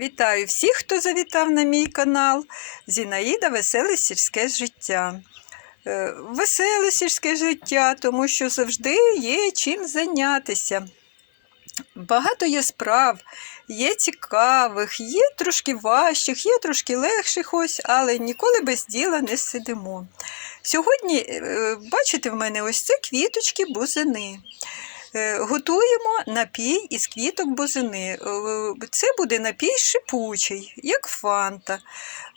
Вітаю всіх, хто завітав на мій канал. Зінаїда Веселе сільське життя. Е, Веселе сільське життя, тому що завжди є чим зайнятися. Багато є справ, є цікавих, є трошки важчих, є трошки легших ось, але ніколи без діла не сидимо. Сьогодні, е, бачите, в мене ось це квіточки бузини. Е, Готуємо напій із квіток бузини. Е, Це буде напій шипучий, як фанта.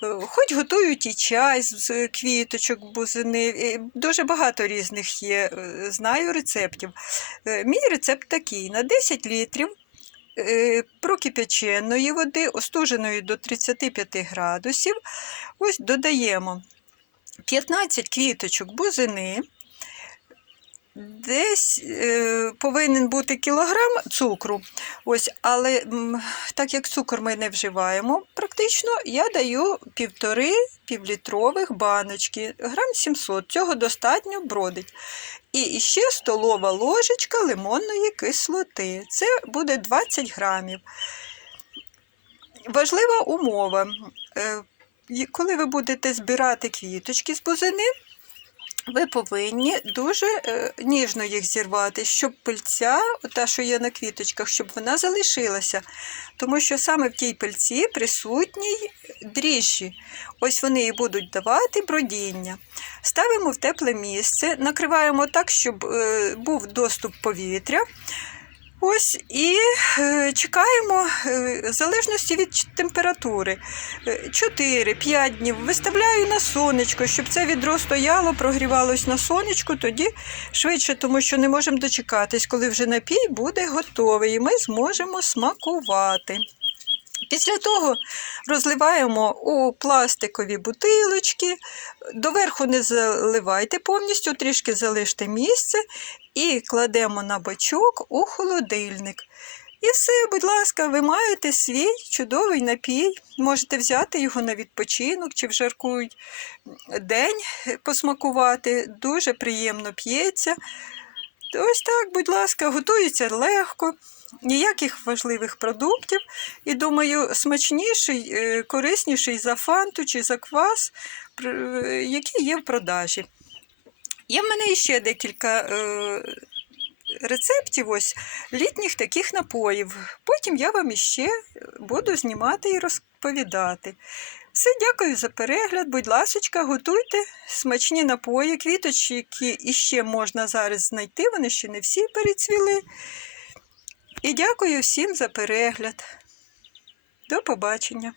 Е, Хоч готують і чай з е, квіточок бузини. е, Дуже багато різних є, е, знаю рецептів. Е, Мій рецепт такий: на 10 літрів е, прокипяченої води, остуженої до 35 градусів. Ось додаємо 15 квіточок бузини. Десь е, повинен бути кілограм цукру. Ось, але так як цукор ми не вживаємо практично, я даю півтори півлітрових баночки, грам 700. Цього достатньо бродить. І ще столова ложечка лимонної кислоти. Це буде 20 грамів. Важлива умова. Е, коли ви будете збирати квіточки з бузини, ви повинні дуже е, ніжно їх зірвати, щоб пильця, та, що є на квіточках, щоб вона залишилася. Тому що саме в тій пильці присутній дріжджі. Ось вони і будуть давати бродіння. Ставимо в тепле місце, накриваємо так, щоб е, був доступ повітря. Ось і е, чекаємо е, в залежності від температури. 4-5 днів виставляю на сонечко, щоб це відро стояло, прогрівалось на сонечку, тоді швидше, тому що не можемо дочекатись, коли вже напій буде готовий, і ми зможемо смакувати. Після того розливаємо у пластикові бутилочки, доверху не заливайте повністю, трішки залиште місце і кладемо на бачок у холодильник. І все, будь ласка, ви маєте свій чудовий напій. Можете взяти його на відпочинок чи в жарку день посмакувати. Дуже приємно п'ється. Ось так, будь ласка, готується легко, ніяких важливих продуктів. І думаю, смачніший, е, корисніший за фанту чи за квас, який є в продажі. Є в мене ще декілька е, рецептів ось літніх таких напоїв. Потім я вам іще буду знімати і розповідати. Все, дякую за перегляд. Будь ласочка, готуйте смачні напої, квіточки, які іще можна зараз знайти, вони ще не всі перецвіли. І дякую всім за перегляд. До побачення.